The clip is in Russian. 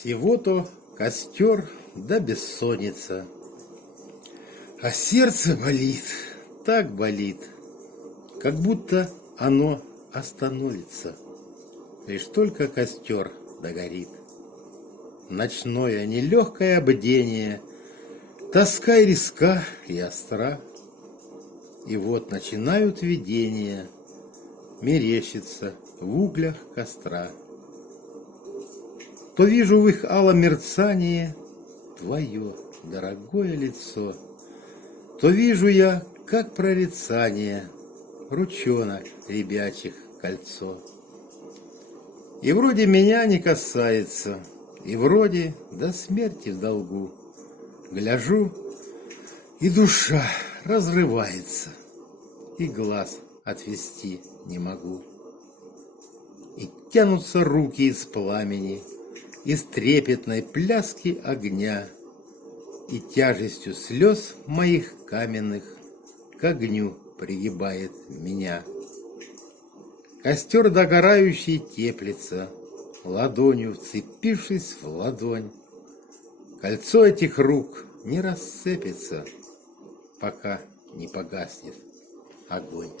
Всего-то костер да бессонница, а сердце болит, так болит, как будто оно остановится, лишь только костер догорит. Ночное нелегкое бдение, тоска и риска и остра. И вот начинают видения мерещиться в углях костра. То вижу в их алом мерцании твое дорогое лицо, то вижу я, как прорицание, ручонок ребячих кольцо. И вроде меня не касается, и вроде до смерти в долгу. Гляжу, и душа разрывается, и глаз отвести не могу. И тянутся руки из пламени, из трепетной пляски огня, и тяжестью слез моих каменных к огню пригибает меня. Костер догорающий теплится, ладонью вцепившись в ладонь. Кольцо этих рук не рассыпется, пока не погаснет огонь.